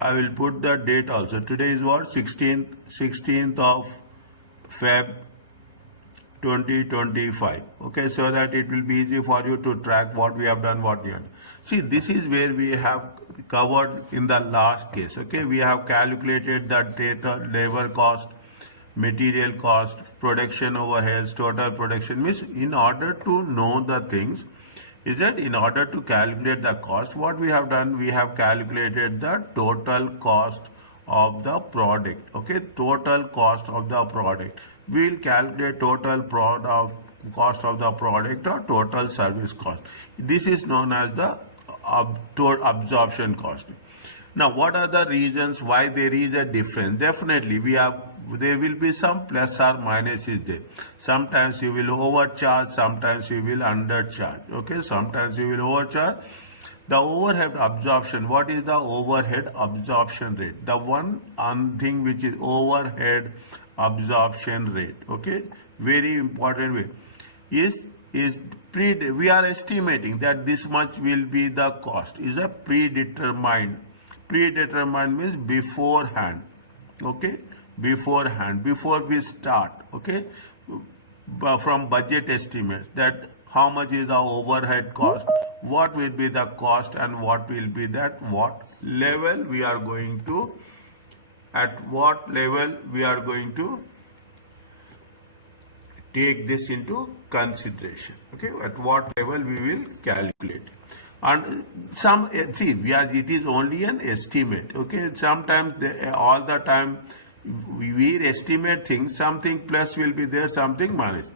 I will put the date also. Today is what? 16th of Feb 2025. Okay, so that it will be easy for you to track what we have done, what we have done. See, this is where we have covered in the last case. Okay, we have calculated the data, labor cost, material cost, production overheads, total production. Means in order to know the things, is that in order to calculate the cost, what we have done, we have calculated the total cost of the product. Okay, total cost of the product. We will calculate total cost of the product or total service cost. This is known as the absorption cost. Now, what are the reasons why there is a difference? Definitely, there will be some plus or minus is there. Sometimes you will overcharge, sometimes you will undercharge. Okay, sometimes you will overcharge. The overhead absorption, what is the overhead absorption rate? The one thing which is overhead absorption rate, okay, very important way, we are estimating that this much will be the cost, is a predetermined. Predetermined means beforehand, okay, beforehand, before we start, okay, from budget estimates, that how much is the overhead cost, what will be the cost, and what will be that, what level we are going to, at what level we are going to take this into consideration. Okay, at what level we will calculate. And it is only an estimate. Okay, sometimes all the time we estimate things, something plus will be there, something minus.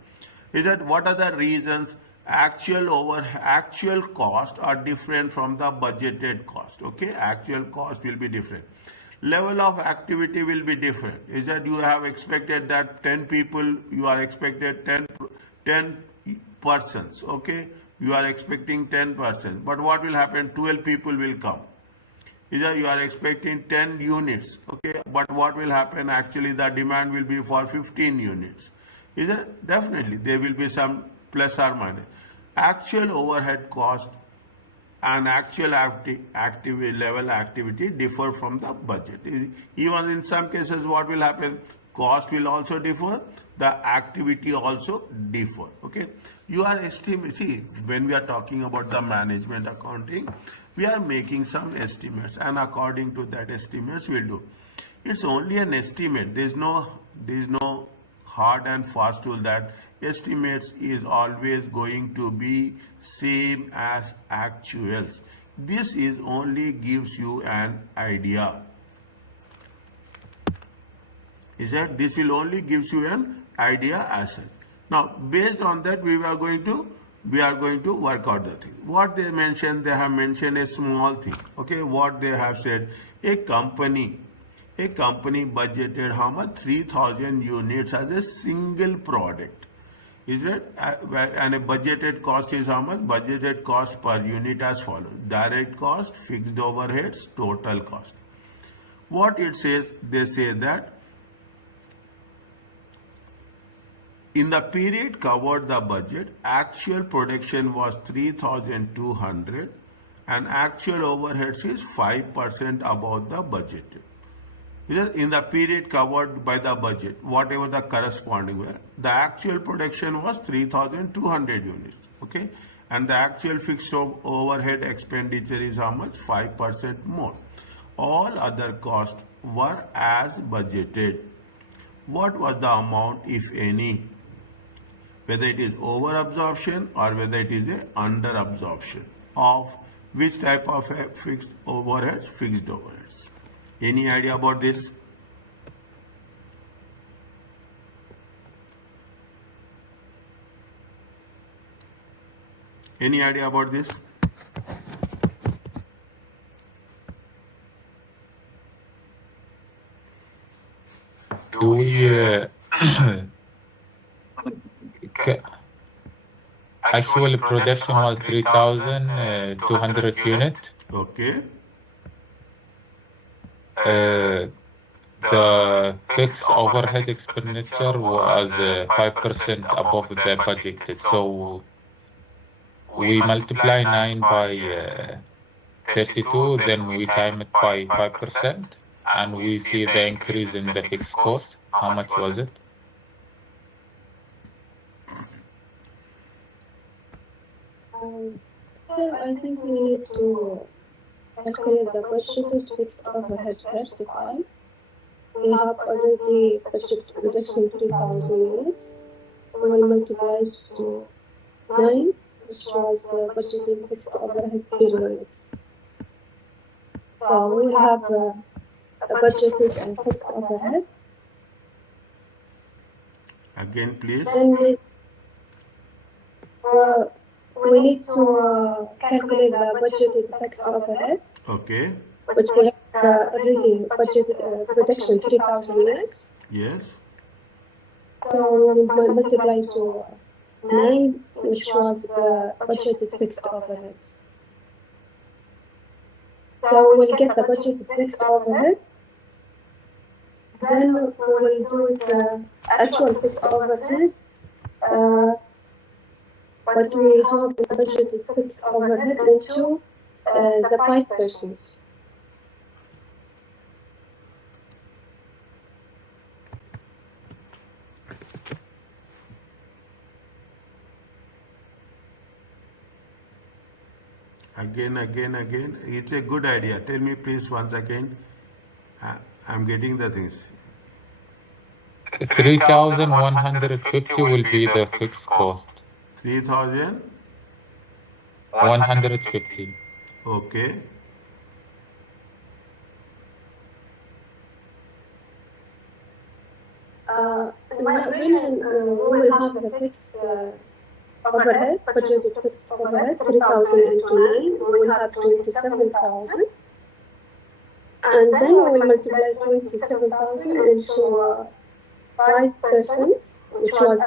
Is that what are the reasons? Actual cost are different from the budgeted cost. Okay, actual cost will be different. Level of activity will be different. Is that you have expected that 10 people, you are expected 10 persons. Okay, you are expecting 10 persons, but what will happen? 12 people will come. Either you are expecting 10 units, okay, but what will happen? Actually, the demand will be for 15 units. Is that definitely there will be some plus or minus. Actual overhead cost and actual level activity differ from the budget. Even in some cases, what will happen? Cost will also differ, the activity also differ. Okay, you are estimating. See, when we are talking about the management accounting, we are making some estimates, and according to that estimates we'll do. It's only an estimate. There is no hard and fast rule that estimates is always going to be same as actuals. This is only gives you an idea. Is that this will only gives you an idea as such. Now, based on that, we are going to work out the thing. What they mentioned, they have mentioned a small thing. Okay, what they have said, a company budgeted how much? 3,000 units as a single product. Is it? And a budgeted cost is how much? Budgeted cost per unit as follows: direct cost, fixed overheads, total cost. What it says? They say that in the period covered the budget, actual production was 3,200 and actual overheads is 5% above the budget. In the period covered by the budget, whatever the corresponding were, the actual production was 3,200 units, okay, and the actual fixed overhead expenditure is how much? 5% more. All other costs were as budgeted. What was the amount, if any? Whether it is over absorption or whether it is a under absorption of which type of fixed overheads? Fixed overheads. Any idea about this? Any idea about this? Do we actual production was 3,200 units. Okay. The fixed overhead expenditure was 5% above the budgeted. So we multiply 9 by 32, then we time it by 5%, and we see the increase in the fixed cost. How much was it? Here, I think we need to calculate the budgeted fixed overhead first. We have already budget reduction 3,000 units. We will multiply it to 9, which was budgeted fixed overhead per units. So we will have a budgeted and fixed overhead. Again, please. Then we need to calculate the budgeted fixed overhead, Okay. which we have already budgeted production 3,000 units. Yes. So we will multiply to 9, which was the budgeted fixed overheads. So we will get the budgeted fixed overhead. Then we will do it actual fixed overhead. But we have the budgeted fixed overhead into the 5%. Again. It's a good idea. Tell me please once again. I'm getting the things. 3,150 will be the fixed cost. 3,000. 150. Okay. In my opinion, we will have the fixed overhead, budgeted fixed overhead, 3,000 into 9, we will have 27,000. And then we will multiply 27,000 into 5%, which was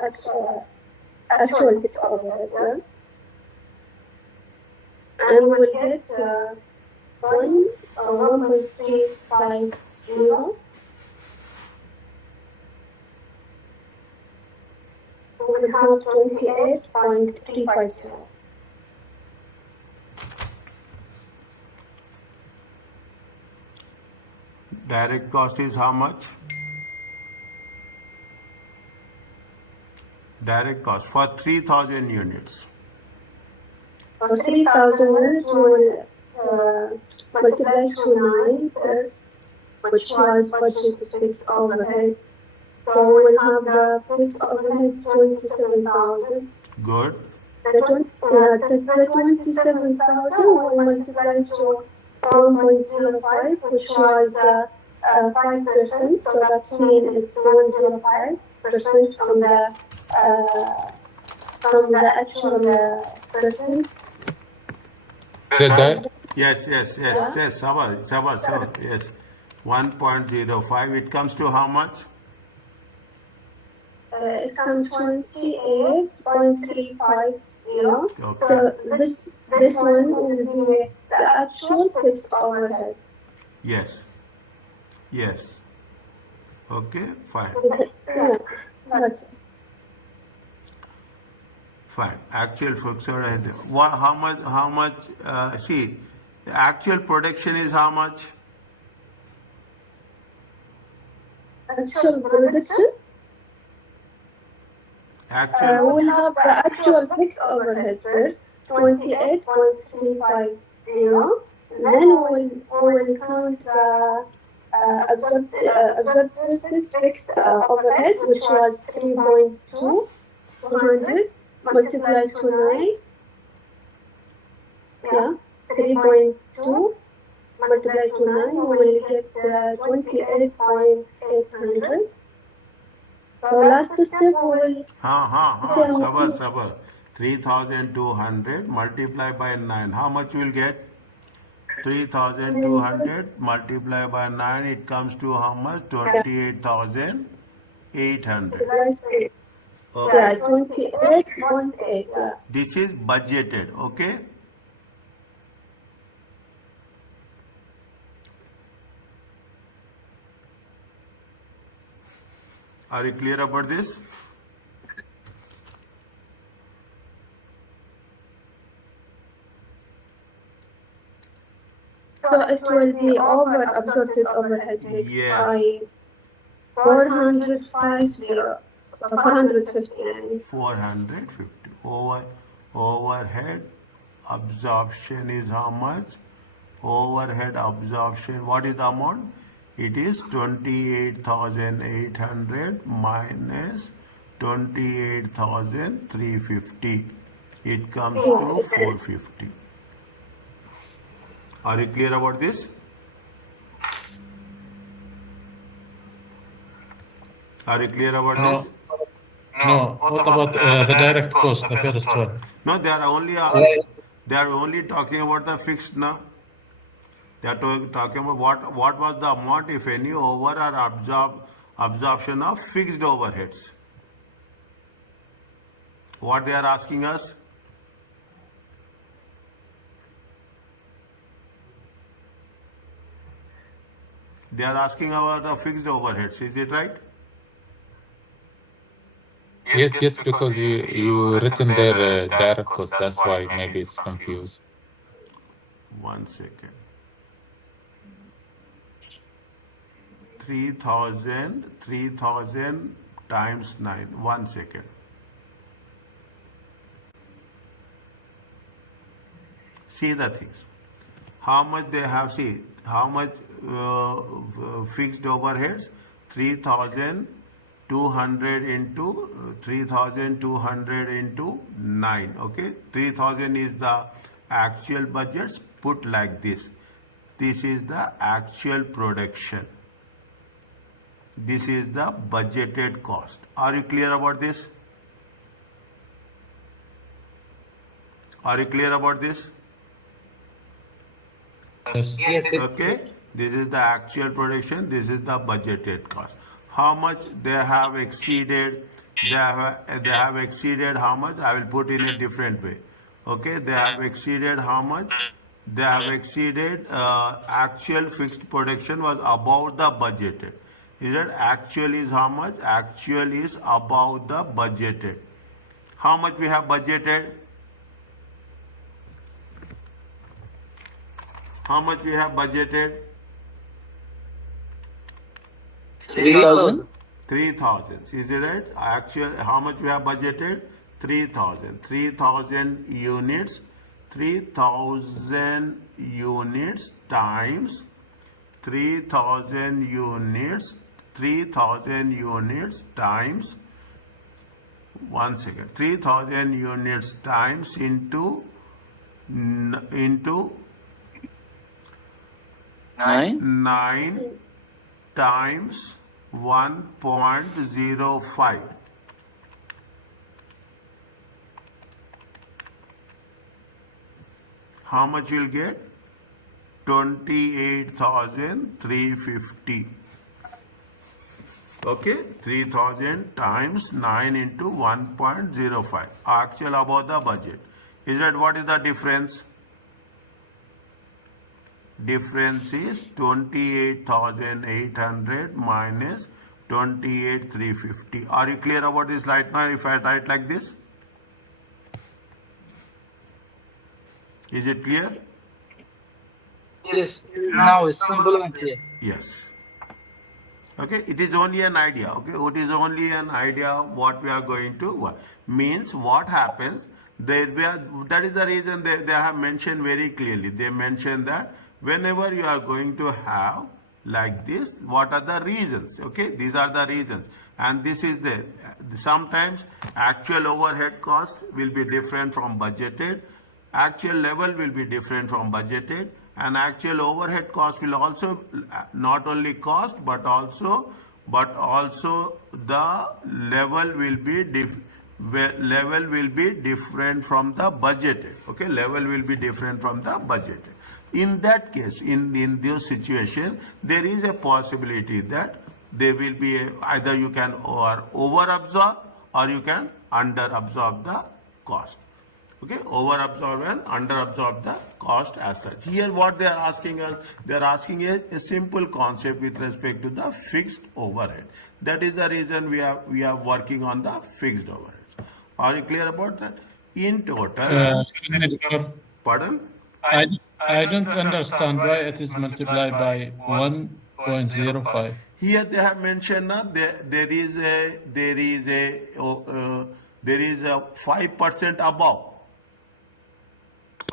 actual fixed overhead. Yeah? And we will get 1.350. We will have 28.350. Direct cost is how much? Direct cost for 3,000 units. For 3,000 units, we will multiply to 9 first, which was budgeted fixed overhead. So we will have the fixed overhead 27,000. Good. The 27,000 will multiply to 1.05, which was 5%. So that's mean it's 105% from the actual percent. Yes. Sabar. Yes. 1.05. It comes to how much? It comes 28.350. Okay. So this one will be the actual fixed overhead. Yes. Okay, fine. Yeah, that's it. Fine. Actual fixed overhead. How much? See, the actual production is how much? Actual production. Actual. We will have the actual fixed overhead first, 28.350. Then we will count the absorbed fixed overhead, which was 3.200 multiplied to 9. Yeah, 3.2 multiplied to 9, we will get 28.800. So last step we will Sabar. 3,200 multiplied by 9. How much you will get? 3,200 multiplied by 9. It comes to how much? 28,800. Okay. Yeah, 28.8. Yeah. This is budgeted. Okay. Are you clear about this? will be over absorbed overhead fixed Yes. by 450. 450. Overhead absorption is how much? Overhead absorption, what is the amount? It is 28,800 minus 28,350. It comes to 450. Are you clear about this? Are you clear about this? No. What about the direct cost, the first one? No, they are only talking about the fixed now. They are talking about what was the amount, if any, over or absorption of fixed overheads. What they are asking us? They are asking about the fixed overheads. Is it right? Yes, because you written there direct cost. That's why maybe it's confused. 1 second. 3,000 times 9. 1 second. See the things. How much they have, see, how much fixed overheads? 3,200 into 3,200 into 9. Okay, 3,000 is the actual budgets. Put like this. This is the actual production. This is the budgeted cost. Are you clear about this? Are you clear about this? Yes. Okay, this is the actual production, this is the budgeted cost. How much they have exceeded? They have exceeded how much? I will put in a different way. Okay, they have exceeded how much? They have exceeded actual fixed production was above the budgeted. Is it actual is how much? Actual is above the budgeted. How much we have budgeted? How much we have budgeted? 3,000. 3,000. Is it right? Actual, how much we have budgeted? 3,000. 3,000 units. 3,000 units times 3,000 units. 3,000 units times 1 second. 3,000 units times into 9. 9 times 1.05. How much you'll get? 28,350. Okay, 3,000 times 9 into 1.05. Actual above the budget. Is that what is the difference? Difference is 28,800 minus 28,350. Are you clear about this right now if I write like this? Is it clear? Yes. Now it's simple and clear. Yes. Okay, it is only an idea. Okay, it is only an idea what we are going to work. Means what happens, that is the reason they have mentioned very clearly. They mentioned that whenever you are going to have like this, what are the reasons? Okay, these are the reasons. And this is the, sometimes actual overhead cost will be different from budgeted. Actual level will be different from budgeted. And actual overhead cost will also not only cost but also the level will be different from the budgeted. Okay, level will be different from the budgeted. In that case, in this situation, there is a possibility that there will be either you can over absorb or you can under absorb the cost. Okay, over absorb and under absorb the cost as such. Here what they are asking us, they are asking a simple concept with respect to the fixed overhead. That is the reason we are working on the fixed overheads. Are you clear about that? In total, pardon? I don't understand why it is multiplied by 1.05. Here they have mentioned there is a 5% above.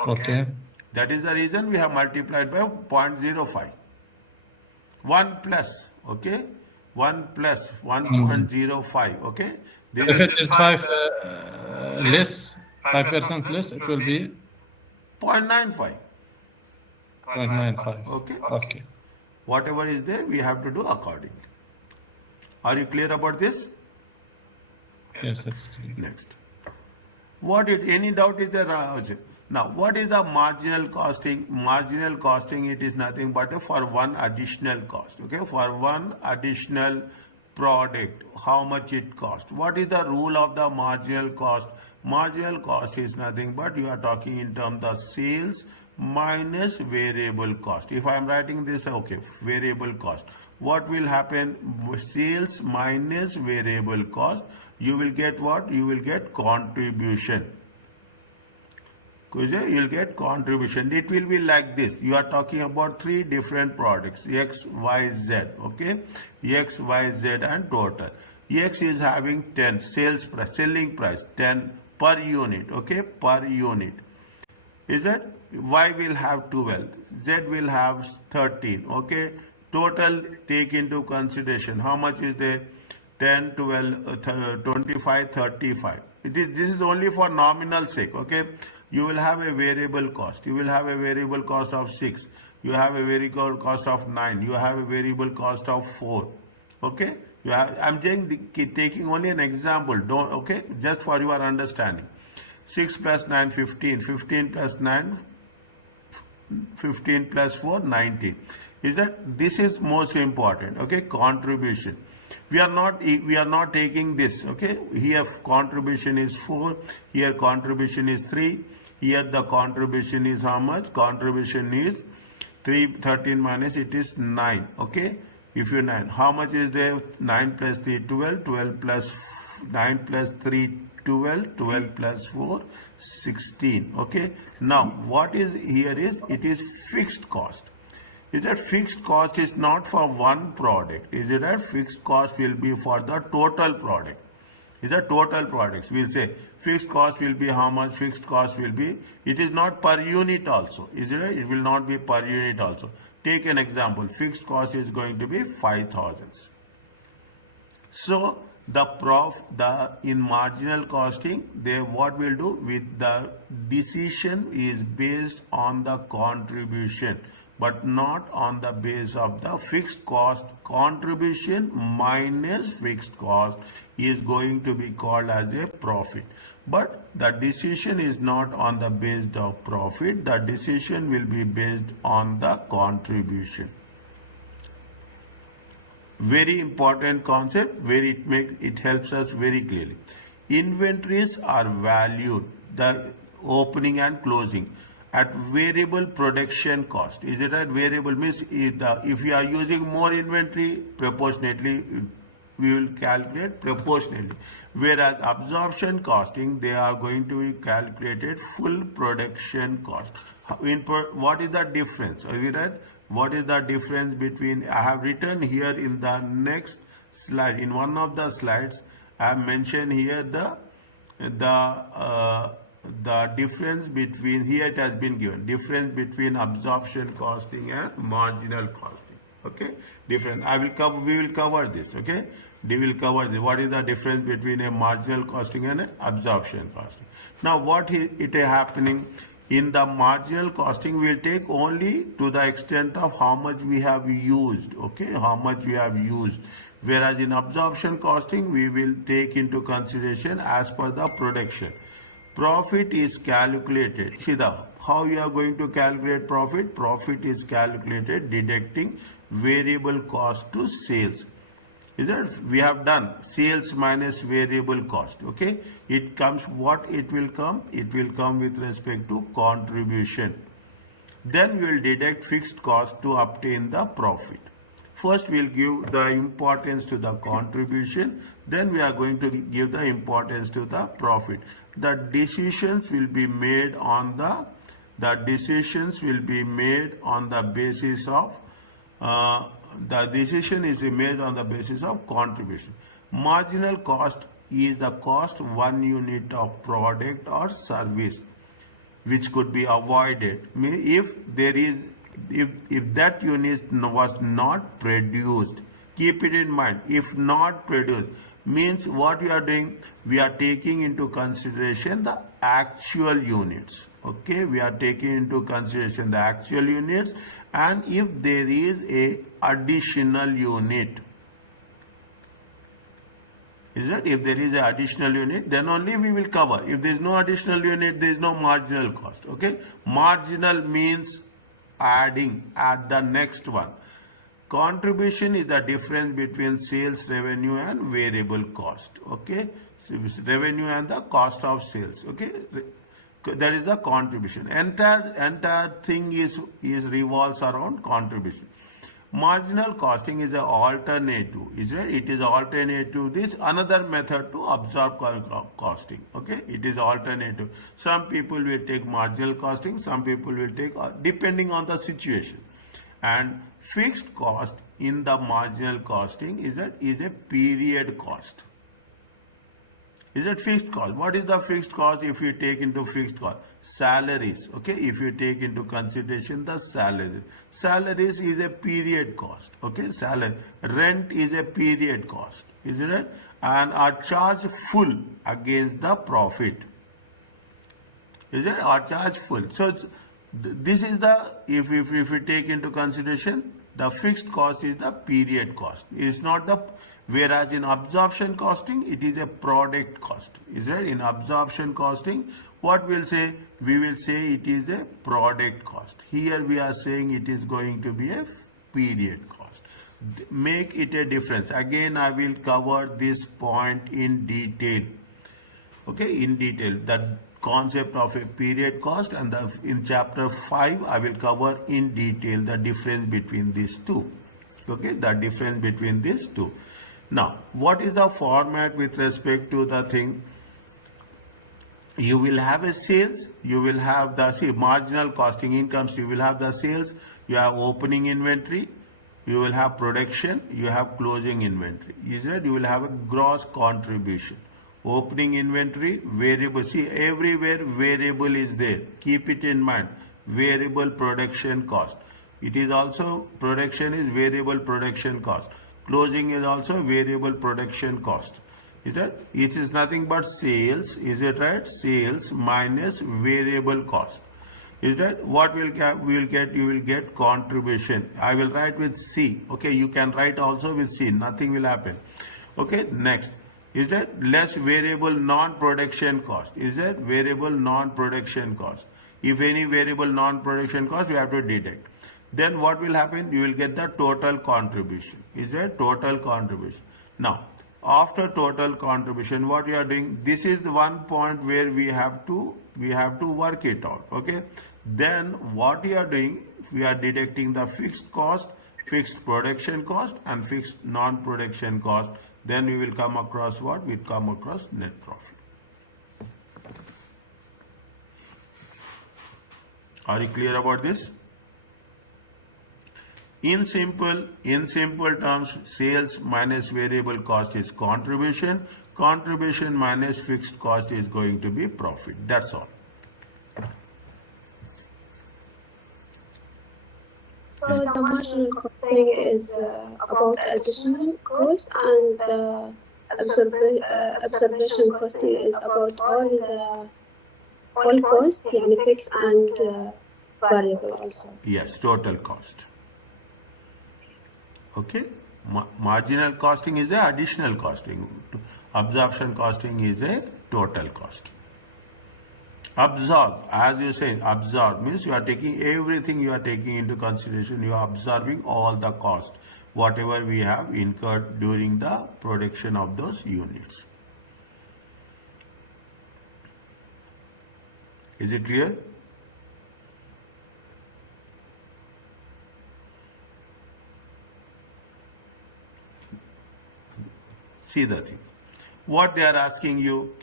Okay. That is the reason we have multiplied by 0.05. 1 plus, okay? 1 plus 1.05, okay? This If it is 5 less, 5% less, it will be 0.95. 0.95. Okay. Okay. Whatever is there, we have to do accordingly. Are you clear about this? Yes, that's clear. Next. What is any doubt is there? Now, what is the marginal costing? Marginal costing, it is nothing but for one additional cost. Okay, for one additional product, how much it costs. What is the rule of the marginal cost? Marginal cost is nothing but you are talking in terms of sales minus variable cost. If I am writing this, okay, variable cost. What will happen? Sales minus variable cost. You will get what? You will get contribution. You will get contribution. It will be like this. You are talking about three different products, X, Y, Z. Okay, X, Y, Z and total. X is having 10 sales price, selling price 10 per unit. Okay, per unit. Is that Y will have 12, Z will have 13. Okay, total take into consideration. How much is there? 10, 12, 25, 35. This is only for nominal sake. Okay, you will have a variable cost. You will have a variable cost of 6. You have a variable cost of 9. You have a variable cost of 4. Okay, you have, I'm taking only an example. Don't, okay, just for your understanding. 6 plus 9, 15. 15 plus 9, 15 plus 4, 19. Is that this is most important? Okay, contribution. We are not taking this. Okay, here contribution is 4. Here contribution is 3. Here the contribution is how much? Contribution is 13 minus it is 9. Okay, if you 9, how much is there? 9 plus 3, 12. 12 plus 9 plus 3, 12. 12 plus 4, 16. Okay, now what is here is it is fixed cost. Is that fixed cost is not for one product? Is it that fixed cost will be for the total product? Is that total products? We'll say fixed cost will be how much? Fixed cost will be, it is not per unit also. Is it right? It will not be per unit also. Take an example. Fixed cost is going to be 5,000. So in marginal costing, they what will do with the decision is based on the contribution, but not on the base of the fixed cost. Contribution minus fixed cost is going to be called as a profit. But the decision is not on the base of profit. The decision will be based on the contribution. Very important concept where it helps us very clearly. Inventories are valued, the opening and closing, at variable production cost. Is it right? Variable means if you are using more inventory, proportionately we will calculate proportionally. Whereas absorption costing, they are going to be calculated full production cost. What is the difference? Is it right? What is the difference between, I have written here in the next slide, in one of the slides, I have mentioned here the difference between, here it has been given, difference between absorption costing and marginal costing. Okay, different. We will cover this. Okay, we will cover this. What is the difference between a marginal costing and an absorption costing? Now, what is happening? In the marginal costing, we will take only to the extent of how much we have used, okay, how much we have used. Whereas in absorption costing, we will take into consideration as per the production. Profit is calculated. See how you are going to calculate profit? Profit is calculated deducting variable cost to sales. Is that we have done sales minus variable cost. Okay, it comes, what it will come? It will come with respect to contribution. Then we will deduct fixed cost to obtain the profit. First we will give the importance to the contribution, then we are going to give the importance to the profit. The decisions will be made on the the decisions will be made on the basis of contribution. Marginal cost is the cost 1 unit of product or service which could be avoided if that unit was not produced. Keep it in mind, if not produced means what we are doing, we are taking into consideration the actual units. Okay, we are taking into consideration the actual units, and if there is a additional unit, if there is an additional unit, then only we will cover. If there is no additional unit, there is no marginal cost. Okay, marginal means adding at the next one. Contribution is the difference between sales revenue and variable cost. Okay, so revenue and the cost of sales. Okay, that is the contribution. Entire thing is revolves around contribution. Marginal costing is an alternative. It is alternative to this another method to absorb costing. Okay, it is alternative. Some people will take marginal costing, some people will take depending on the situation. And fixed cost in the marginal costing is a period cost. Is it fixed cost? What is the fixed cost if you take into fixed cost? Salaries. Okay, if you take into consideration the salaries. Salaries is a period cost. Okay, salary. Rent is a period cost. Isn't it? And are charged full against the profit. Is it? Are charged full. So this is the, if we take into consideration, the fixed cost is the period cost. It's not the, whereas in absorption costing, it is a product cost. Is it? In absorption costing, what we'll say? We will say it is a product cost. Here we are saying it is going to be a period cost. Make it a difference. Again, I will cover this point in detail. Okay, in detail. The concept of a period cost, and in chapter 5 I will cover in detail the difference between these two. Okay, the difference between these two. Now, what is the format with respect to the thing? You will have a sales, you will have the marginal costing incomes, you will have the sales, you have opening inventory, you will have production, you have closing inventory. You will have a gross contribution. Opening inventory, variable. See, everywhere variable is there. Keep it in mind. Variable production cost. It is also, production is variable production cost. Closing is also variable production cost. Is it? It is nothing but sales. Is it right? Sales minus variable cost. Is that what we will get? You will get contribution. I will write with C. Okay, you can write also with C. Nothing will happen. Okay, next. Is that less variable non-production cost? Is that variable non-production cost? If any variable non-production cost, we have to deduct. Then what will happen? You will get the total contribution. Is that total contribution? Now, after total contribution, what you are doing? This is the one point where we have to work it out. Okay. Then what you are doing? We are deducting the fixed cost, fixed production cost, and fixed non-production cost. Then we will come across what? We come across net profit. Are you clear about this? In simple terms, sales minus variable cost is contribution. Contribution minus fixed cost is going to be profit. That's all. The marginal costing is about additional cost, and the absorption costing is about all cost, yani fixed and variable also. Yes, total cost. Okay, marginal costing is the additional costing. Absorption costing is a total cost. Absorb, as you say, absorb means you are taking everything, you are taking into consideration, you are absorbing all the cost, whatever we have incurred during the production of those units. Is it clear? See the thing. What they are asking you,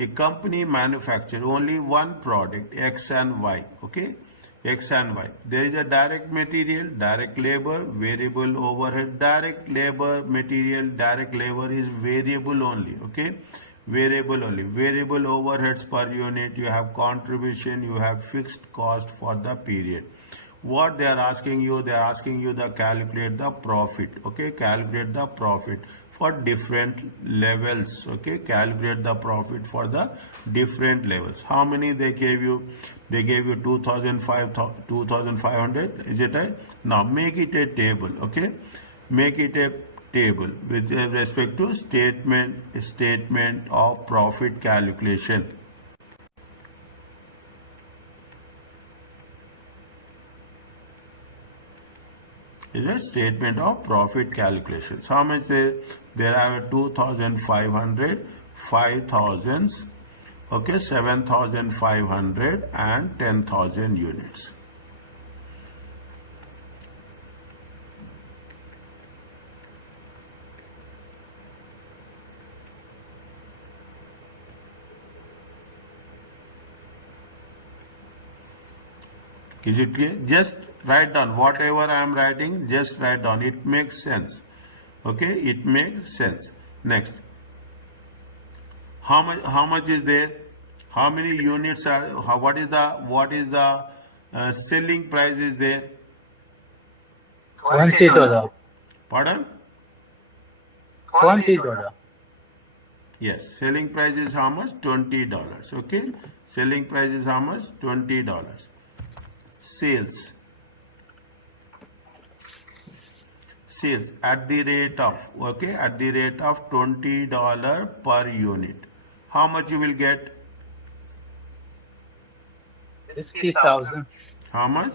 a company manufactures only one product, X and Y, okay? X and Y. There is a direct material, direct labor, variable overhead. Direct labor material, direct labor is variable only, okay? Variable only. Variable overheads per unit, you have contribution, you have fixed cost for the period. What they are asking you the calculate the profit, okay? Calculate the profit for different levels, okay? Calculate the profit for the different levels. How many they gave you? They gave you 2,500, is it right? Now make it a table, okay? Make it a table with respect to statement of profit calculation. Is a statement of profit calculations. How much there are 2,500, 5,000, okay, 7,500 and 10,000 units. Is it clear? Just write down whatever I am writing, just write down. It makes sense. Okay, it makes sense. Next. How much is there? How many units are, what is the selling price is there? $20. Pardon? $20. Yes, selling price is how much? $20. Okay, selling price is how much? $20. Sales at the rate of, okay, at the rate of $20 per unit. How much you will get? 50,000. How much?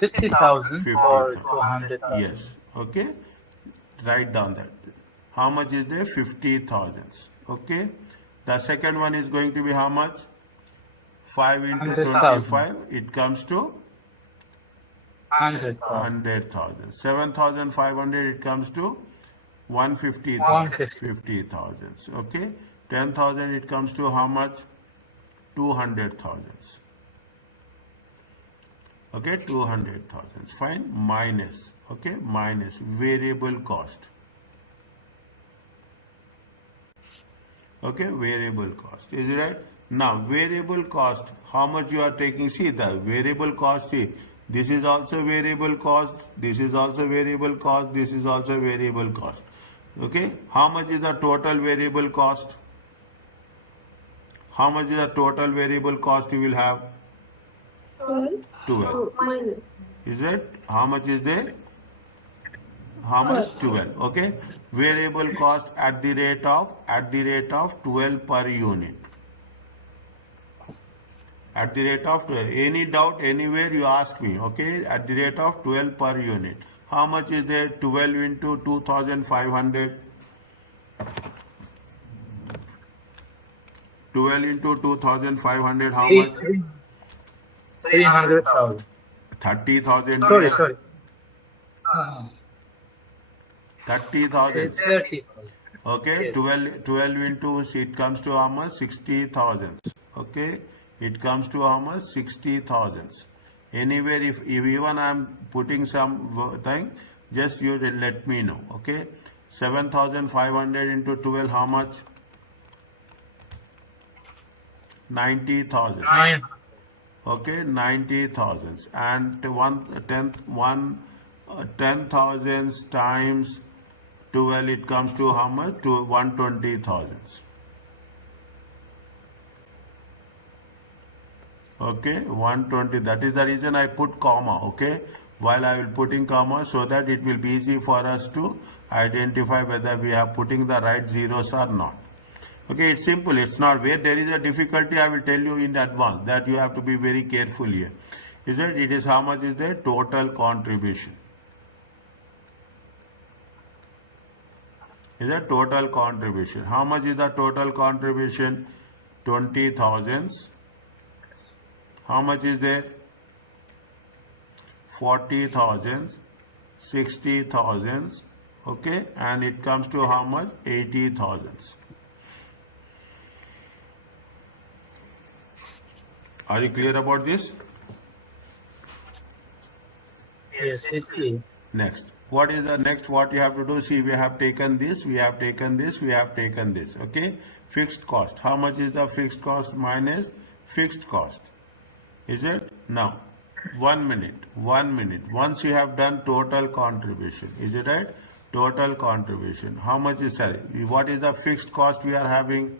50,000 or 50,000. 200,000. Yes, okay, write down that. How much is there? 50,000. Okay, the second one is going to be how much? 5 into 100,000. 25, it comes to 100,000. 100,000. 7,500, it comes to 150,000. 50,000. Okay, 10,000, it comes to how much? 200,000. Okay, 200,000. Fine. Minus, okay, minus variable cost. Okay, variable cost. Is it right? Now, variable cost, how much you are taking? See, the variable cost, see, this is also variable cost, this is also variable cost, this is also variable cost. Okay, how much is the total variable cost? How much is the total variable cost you will have? 12. 12. Oh, minus. Is it? How much is there? How much? 12. Okay, variable cost at the rate of 12 per unit. At the rate of 12. Any doubt anywhere you ask me, okay? At the rate of 12 per unit. How much is there? 12 into 2,500. 12 into 2,500, how much? 300,000. 30,000. Sorry. 30,000. It's 30,000. Okay, Yes. 12 into, it comes to how much? 60,000. Okay, it comes to how much? 60,000. Anywhere, if even I am putting some thing, just you let me know. Okay, 7,500 into 12, how much? 90,000. 9. Okay, 90,000. And 10,000 times 12, it comes to how much? To 120,000. Okay, 120. That is the reason I put comma. Okay, while I will putting comma, so that it will be easy for us to identify whether we are putting the right zeros or not. Okay, it's simple. It's not where there is a difficulty. I will tell you in advance that you have to be very careful here. Is it? It is how much is the total contribution? Is the total contribution? How much is the total contribution? 20,000. How much is there? 40,000, 60,000. Okay, and it comes to how much? 80,000. Are you clear about this? Yes, it's clear. Next. What is the next? What you have to do? See, we have taken this, we have taken this, we have taken this. Okay? Fixed cost. How much is the fixed cost minus fixed cost? Is it? Now, 1 minute, 1 minute. Once you have done total contribution, is it right? Total contribution. How much is, sorry, what is the fixed cost we are having?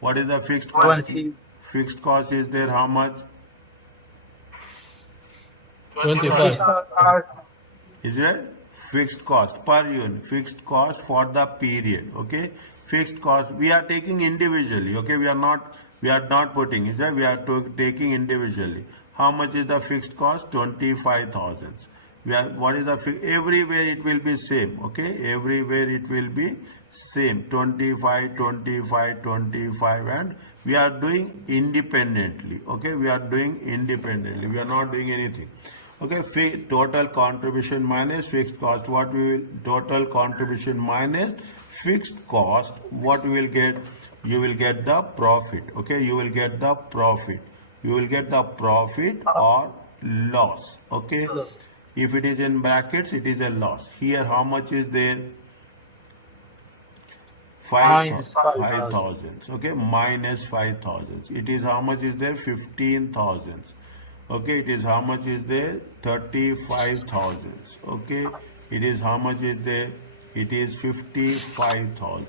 What is the fixed cost? 20. Fixed cost is there, how much? 25. Is it? Fixed cost per unit, fixed cost for the period, okay? Fixed cost, we are taking individually, okay? We are not putting, is that? We are taking individually. How much is the fixed cost? 25,000. What is the, everywhere it will be same, okay? Everywhere it will be same, 25, 25, 25, and we are doing independently, okay? We are doing independently, we are not doing anything. Okay, total contribution minus fixed cost. What we will, total contribution minus fixed cost, what we will get? You will get the profit. Okay, you will get the profit. You will get the profit or loss. Okay, if it is in brackets, it is a loss. Here, how much is there? Minus 5,000. Okay, minus 5,000. It is how much is there? 15,000. Okay, it is how much is there? 35,000. Okay, it is how much is there? It is 55,000.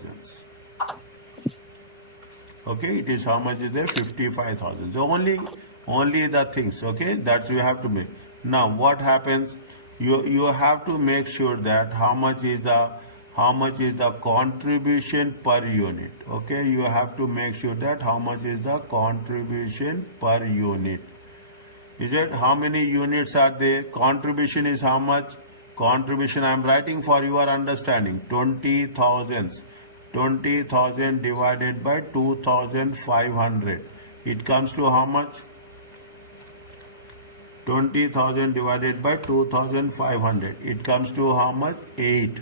Okay, it is how much is there? 55,000. So only the things, okay, that you have to make. Now what happens? You have to make sure that how much is the contribution per unit. Okay, you have to make sure that how much is the contribution per unit. Is it? How many units are there? Contribution is how much? Contribution I am writing for your understanding. 20,000. 20,000 divided by 2,500. It comes to how much? 20,000 divided by 2,500. It comes to how much? 8.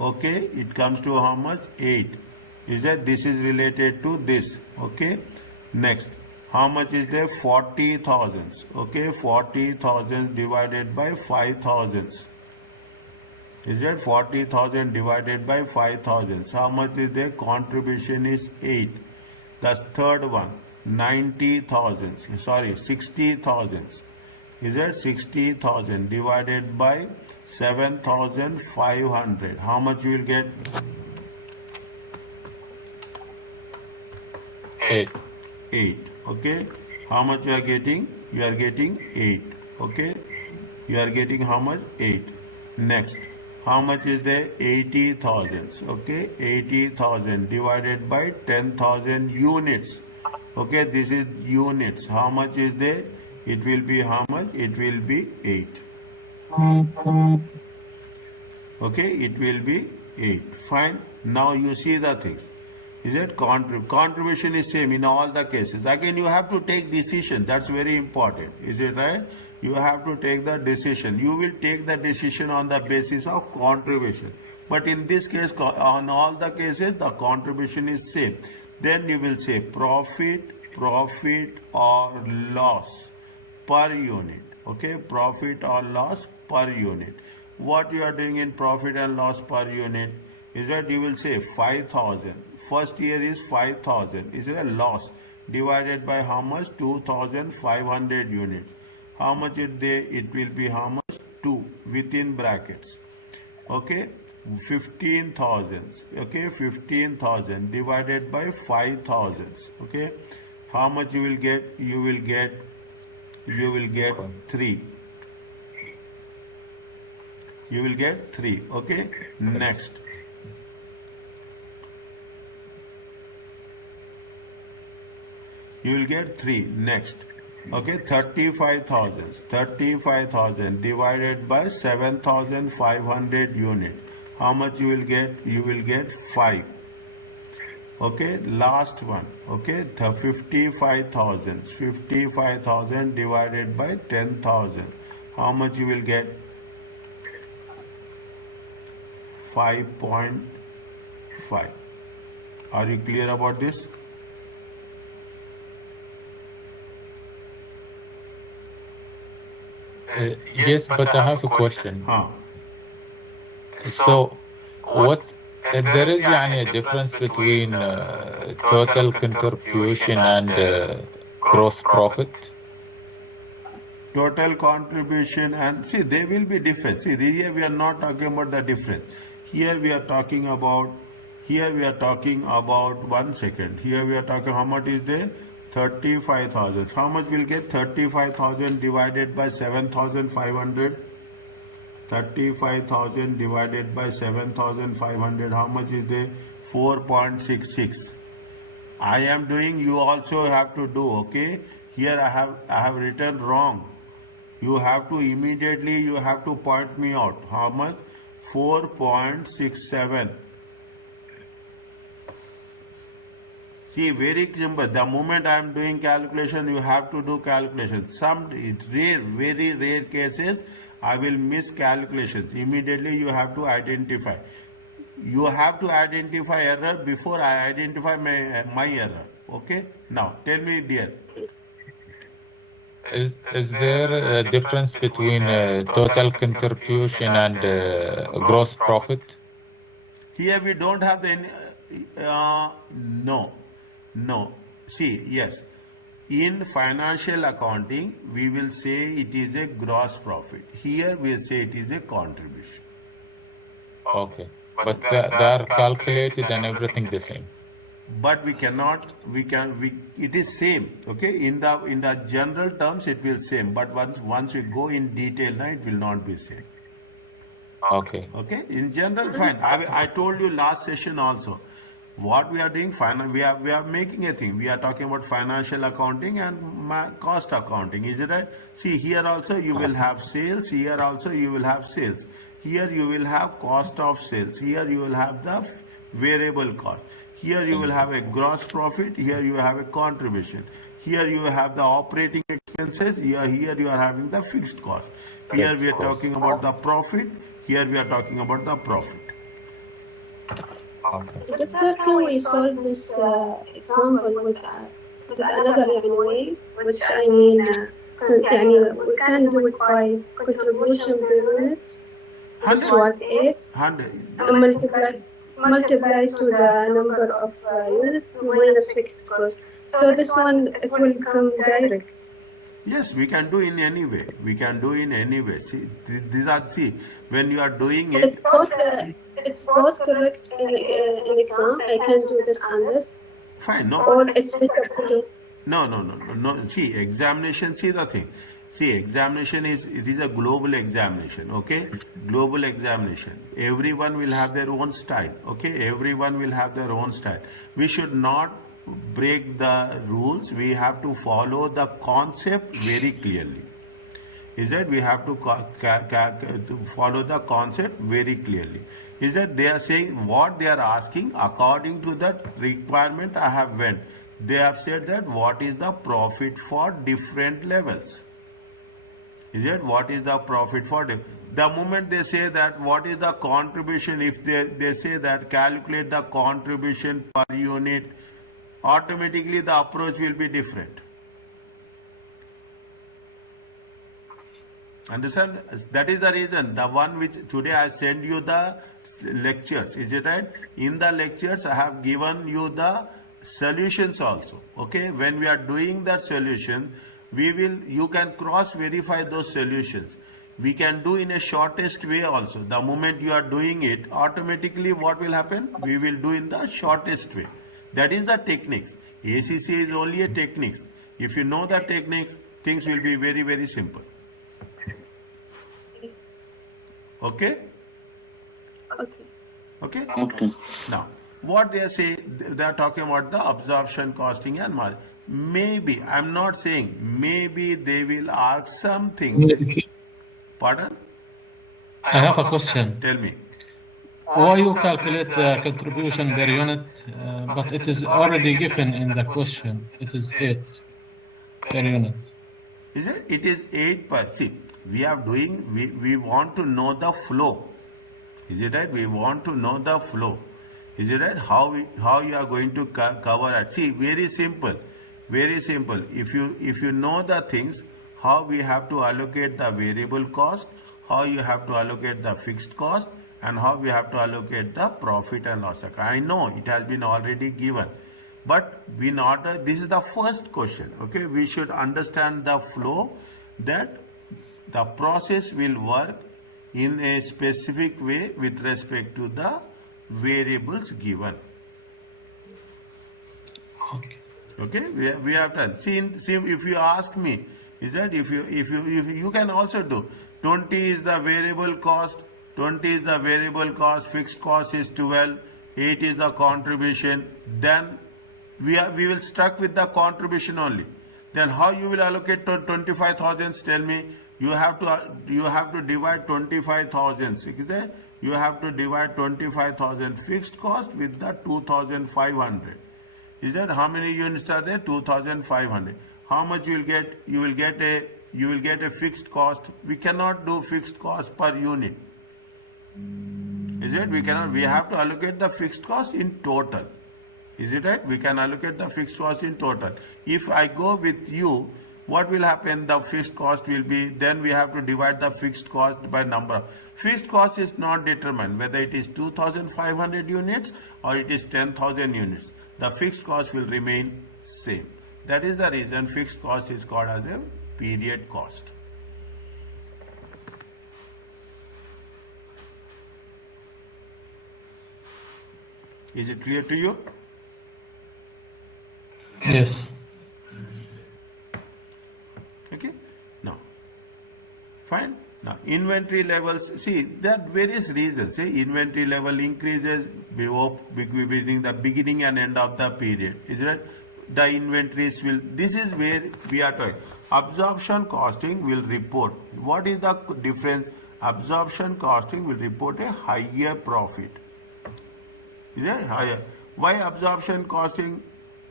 Okay, it comes to how much? 8. Is that this is related to this? Okay, next. How much is there? 40,000. Okay, 40,000 divided by 5,000. Is that 40,000 divided by 5,000? How much is there? Contribution is 8. The third one, 90,000. Sorry, 60,000. Is that 60,000 divided by 7,500? How much you will get? 8. 8. Okay, how much you are getting? You are getting 8. Okay, you are getting how much? 8. Next, how much is there? 80,000. Okay, 80,000 divided by 10,000 units. Okay, this is units. How much is there? It will be how much? It will be 8. Okay, it will be 8. Fine. Now you see the things. Is it? Contribution is same in all the cases. Again, you have to take decision. That's very important. Is it right? You have to take the decision. You will take the decision on the basis of contribution. But in this case, on all the cases, the contribution is same. Then you will say profit or loss per unit. Okay, profit or loss per unit. What you are doing in profit and loss per unit is that you will say 5,000. First year is 5,000. Is it a loss? Divided by how much? 2,500 units. How much it there? It will be how much? 2 within brackets. Okay, 15,000. Okay, 15,000 divided by 5,000. Okay, how much you will get? You will get 3. You will get 3. Okay, next. You will get 3. Next. Okay, 35,000. 35,000 divided by 7,500 units. How much you will get? You will get 5. Okay, last one. Okay, 55,000. 55,000 divided by 10,000. How much you will get? 5.5. Are you clear about this? Yes, but I have a question. Huh. So, what there is يعني a difference between total contribution and gross profit? Total contribution, and see, they will be different. See, here we are not talking about the difference. Here we are talking about, one second. Here we are talking, how much is there? 35,000. How much will get 35,000 divided by 7,500? 35,000 divided by 7,500. How much is there? 4.66. I am doing, you also have to do, okay? Here I have written wrong. You have to immediately, you have to point me out. How much? 4.67. See, very simple. The moment I am doing calculation, you have to do calculation. Some rare, very rare cases, I will miss calculations. Immediately you have to identify. You have to identify error before I identify my error. Okay? Now, tell me, dear. Is there a difference between total contribution and gross profit? Here we don't have any, no. See, yes. In financial accounting, we will say it is a gross profit. Here we will say it is a contribution. Okay. But they are calculated and everything the same. But we cannot, it is same, okay? In the general terms, it will same. But once we go in detail, now it will not be same. Okay. Okay? In general, fine. I told you last session also. What we are doing, we are making a thing. We are talking about financial accounting and cost accounting. Is it right? See, here also you will have sales. Here also you will have sales. Here you will have cost of sales. Here you will have the variable cost. Here you will have a gross profit. Here you have a contribution. Here you have the operating expenses. Here you are having the fixed cost. Here we are talking about the profit. Here we are talking about the profit. Okay. Doctor, can we solve this example with another way, which I mean, we can do it by contribution per unit, which was 8, 100. and multiply to the number of units minus fixed cost. So this one, it will come direct. Yes, we can do in any way. See, these are, when you are doing it. It's both correct in exam. I can do this and this. Fine, no. Or it's better to do. No. See, examination, see the thing. See, examination it is a global examination, okay? Global examination. Everyone will have their own style, okay? Everyone will have their own style. We should not break the rules. We have to follow the concept very clearly. Is that we have to follow the concept very clearly. Is that they are saying what they are asking according to that requirement I have went. They have said that what is the profit for different levels. Is it what is the profit for the moment they say that what is the contribution, if they say that calculate the contribution per unit, automatically the approach will be different. Understand? That is the reason, the one which today I send you the lectures, is it right? In the lectures I have given you the solutions also. Okay, when we are doing that solution, you can cross verify those solutions. We can do in a shortest way also. The moment you are doing it, automatically what will happen? We will do in the shortest way. That is the techniques. ACCA is only a techniques. If you know the techniques, things will be very, very simple. Okay? Okay? Now, what they say, they are talking about the absorption costing and margin. Maybe, I'm not saying, maybe they will ask something. Pardon? I have a question. Tell me. Why you calculate the contribution per unit, but it is already given in the question. It is 8 per unit. Is it? It is 8 per. See, we are doing, we want to know the flow. Is it right? We want to know the flow. Is it right? How you are going to cover it? See, very simple. Very simple. If you know the things, how we have to allocate the variable cost, how you have to allocate the fixed cost, and how we have to allocate the profit and loss account. I know it has been already given, but in order, this is the first question, okay? We should understand the flow, that the process will work in a specific way with respect to the variables given. Okay. Okay, we have done. See, if you ask me, is that if you can also do 20 is the variable cost, 20 is the variable cost, fixed cost is 12, 8 is the contribution, then we will stuck with the contribution only. Then how you will allocate to 25,000? Tell me. You have to divide 25,000. You have to divide 25,000 fixed cost with the 2,500. Is that how many units are there? 2,500. How much you will get? You will get a fixed cost. We cannot do fixed cost per unit. Is it? We cannot. We have to allocate the fixed cost in total. Is it right? We can allocate the fixed cost in total. If I go with you, what will happen? The fixed cost will be, then we have to divide the fixed cost by number. Fixed cost is not determined whether it is 2,500 units or it is 10,000 units. The fixed cost will remain same. That is the reason fixed cost is called as a period cost. Is it clear to you? Yes. Okay. Now, fine. Now, inventory levels. See, there are various reasons. See, inventory level increases between the beginning and end of the period. Is it? The inventories will. This is where we are talking. Absorption costing will report. What is the difference? Absorption costing will report a higher profit. Is it higher? Why absorption costing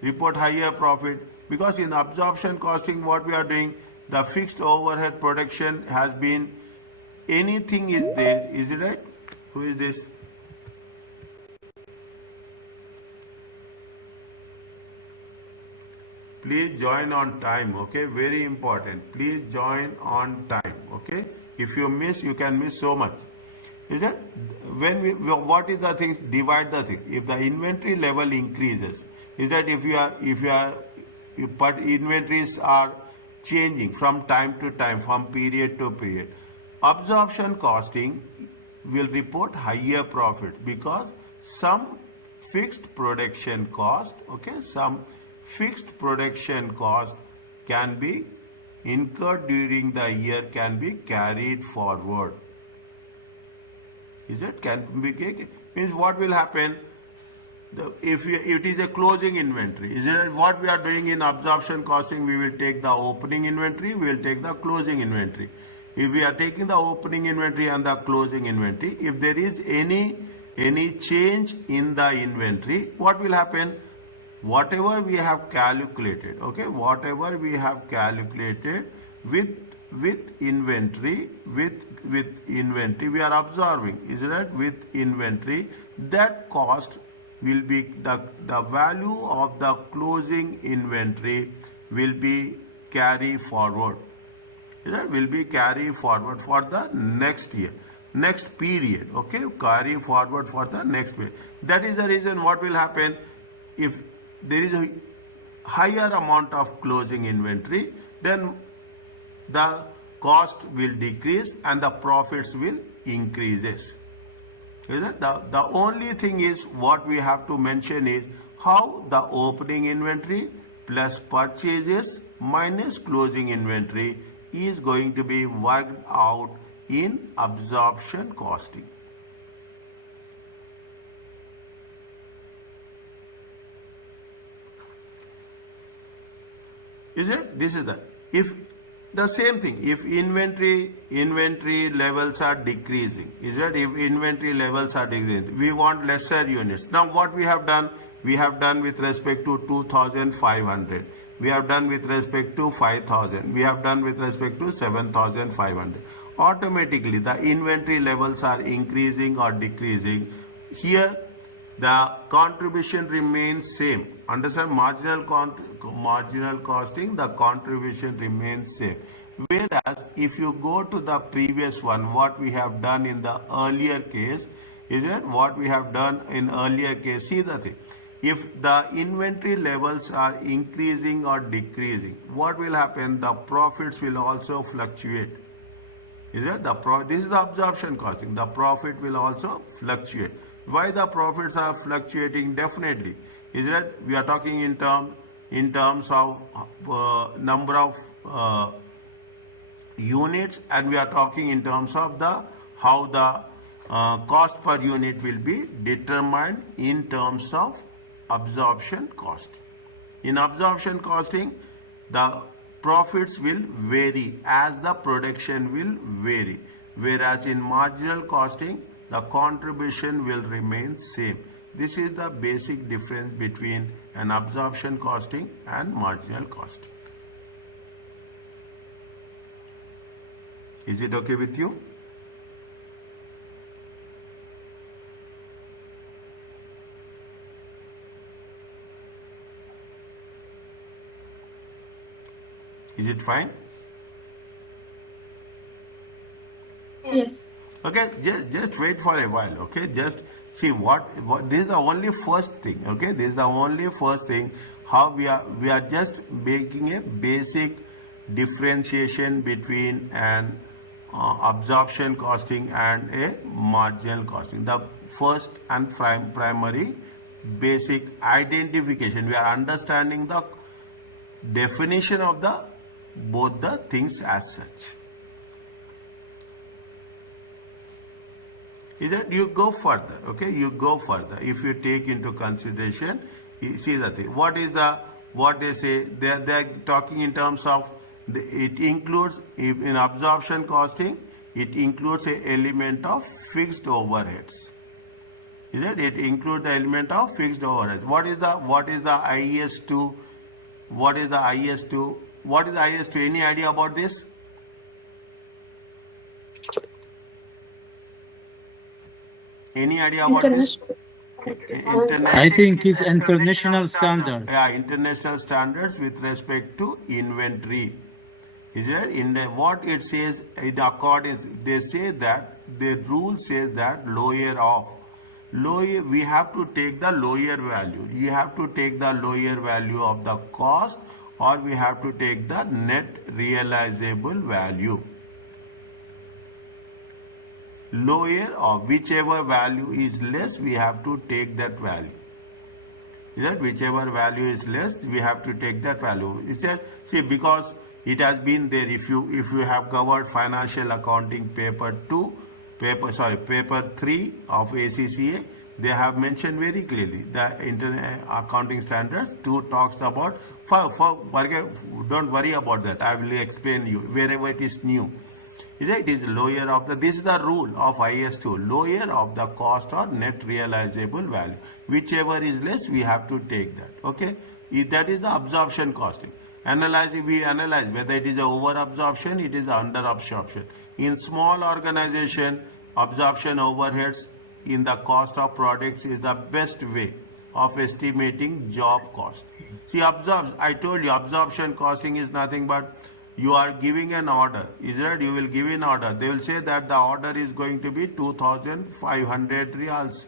report higher profit? Because in absorption costing, what we are doing, the fixed overhead production has been, anything is there. Is it right? Who is this? Please join on time, okay? Very important. Please join on time, okay? If you miss, you can miss so much. Is it? What is the thing? Divide the thing. If the inventory level increases, is that if inventories are changing from time to time, from period to period, absorption costing will report higher profit because some fixed production cost, okay, some fixed production cost can be incurred during the year, can be carried forward. Is it? Can be, means what will happen? If it is a closing inventory, is it what we are doing in absorption costing? We will take the opening inventory, we will take the closing inventory. If we are taking the opening inventory and the closing inventory, if there is any change in the inventory, what will happen? Whatever we have calculated, okay, whatever we have calculated with inventory, with inventory we are observing, is that with inventory, that cost will be the value of the closing inventory will be carry forward. That will be carry forward for the next year, next period, okay, carry forward for the next period. That is the reason what will happen if there is a higher amount of closing inventory, then the cost will decrease and the profits will increases. Is it? The only thing is what we have to mention is how the opening inventory plus purchases minus closing inventory is going to be worked out in absorption costing. Is it? This is the, if the same thing, if inventory levels are decreasing, is that if inventory levels are decreasing, we want lesser units. Now what we have done with respect to 2,500, we have done with respect to 5,000, we have done with respect to 7,500. Automatically the inventory levels are increasing or decreasing. Here the contribution remains same. Understand? Marginal costing, the contribution remains same. Whereas if you go to the previous one, what we have done in the earlier case, is it what we have done in earlier case? See the thing. If the inventory levels are increasing or decreasing, what will happen? The profits will also fluctuate. Is it this is the absorption costing. The profit will also fluctuate. Why the profits are fluctuating? Definitely, is it we are talking in terms of number of units, and we are talking in terms of the how the cost per unit will be determined in terms of absorption cost. In absorption costing, the profits will vary as the production will vary, whereas in marginal costing, the contribution will remain same. This is the basic difference between an absorption costing and marginal costing. Is it okay with you? Is it fine? Yes. Okay, just wait for a while. Okay, just see what this is the only first thing. Okay, this is the only first thing. How we are just making a basic differentiation between an absorption costing and a marginal costing. The first and primary basic identification. We are understanding the definition of the both the things as such. Is that you go further? Okay, you go further. If you take into consideration, you see the thing. What they say? They are talking in terms of it includes in absorption costing. It includes a element of fixed overheads. Is it? It includes the element of fixed overheads. What is the IS2? What is the IS2? What is the IS2? Any idea about this? Any idea about this? I think it's international standards. Yeah, international standards with respect to inventory. Is it? In the, what it says, in accordance, they say that the rule says that we have to take the lower value. You have to take the lower value of the cost, or we have to take the net realizable value. Lower or whichever value is less, we have to take that value. Is that whichever value is less, we have to take that value. Is that see because it has been there. If you have covered financial accounting paper 3 of ACCA, they have mentioned very clearly the Internal Accounting Standards 2 talks about. Don't worry about that. I will explain you wherever it is new. It is lower of the. This is the rule of IS2. Lower of the cost or net realizable value. Whichever is less, we have to take that. Okay, that is the absorption costing. We analyze whether it is a over absorption, it is under absorption. In small organization, absorption overheads in the cost of products is the best way of estimating job cost. See, I told you absorption costing is nothing but you are giving an order. Is that you will give an order? They will say that the order is going to be 2,500 reals.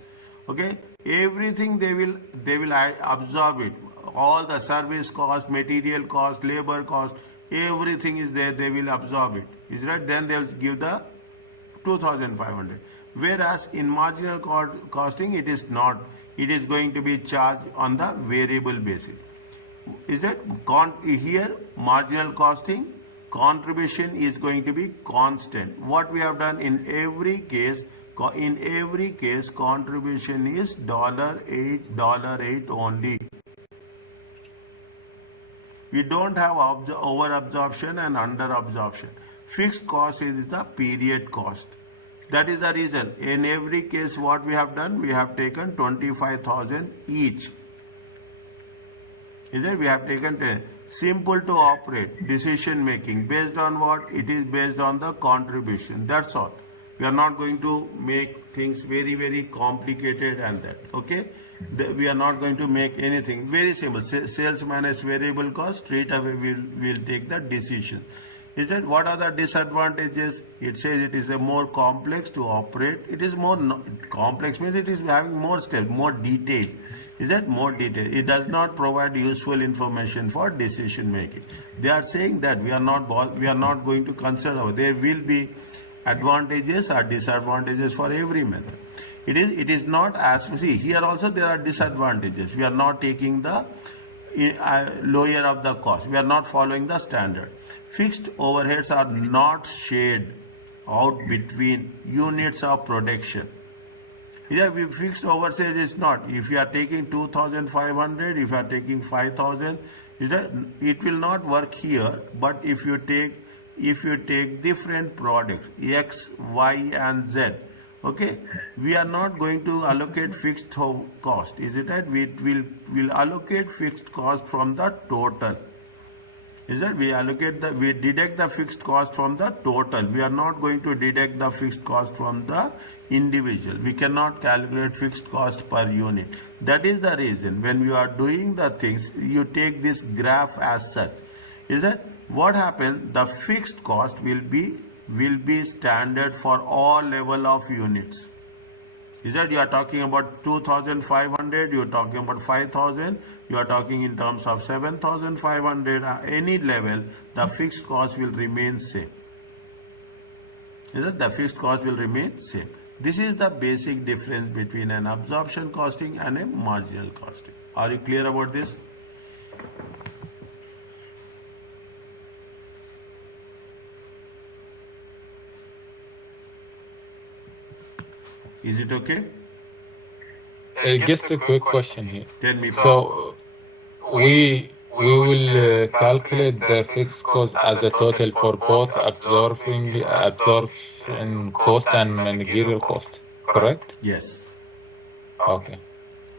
Okay, everything they will absorb it. All the service cost, material cost, labor cost, everything is there. They will absorb it. Is that? Then they will give the 2,500. Whereas in marginal costing, it is not. It is going to be charged on the variable basis. Is that here marginal costing contribution is going to be constant. What we have done in every case contribution is $8 only. We don't have over absorption and under absorption. Fixed cost is the period cost. That is the reason in every case what we have done, we have taken 25,000 each. Is it? We have taken 10. Simple to operate, decision making. Based on what? It is based on the contribution. That's all. We are not going to make things very, very complicated and that. Okay? We are not going to make anything. Very simple. Sales minus variable cost, straight away we'll take the decision. Is that what are the disadvantages? It says it is a more complex to operate. It is more complex means it is having more steps, more detail. Is that more detail? It does not provide useful information for decision making. They are saying that we are not going to consider. There will be advantages or disadvantages for every method. It is not as see here also there are disadvantages. We are not taking the lower of the cost. We are not following the standard. Fixed overheads are not shared out between units of production. Yeah, we fixed overhead is not. If you are taking 2,500, if you are taking 5,000, it will not work here. But if you take different products X, Y, and Z, okay, we are not going to allocate fixed cost. Is it that we will allocate fixed cost from the total? Is that we deduct the fixed cost from the total. We are not going to deduct the fixed cost from the individual. We cannot calculate fixed cost per unit. That is the reason when you are doing the things, you take this graph as such. Is that what happens? The fixed cost will be standard for all level of units. Is that you are talking about 2,500, you are talking about 5,000, you are talking in terms of 7,500, any level, the fixed cost will remain same. Is that the fixed cost will remain same. This is the basic difference between an absorption costing and a marginal costing. Are you clear about this? Is it okay? Just a quick question here. Tell me. So we will calculate the fixed cost as a total for both absorption cost and managerial cost, correct? Yes. Okay.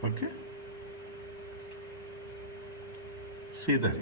Okay. See that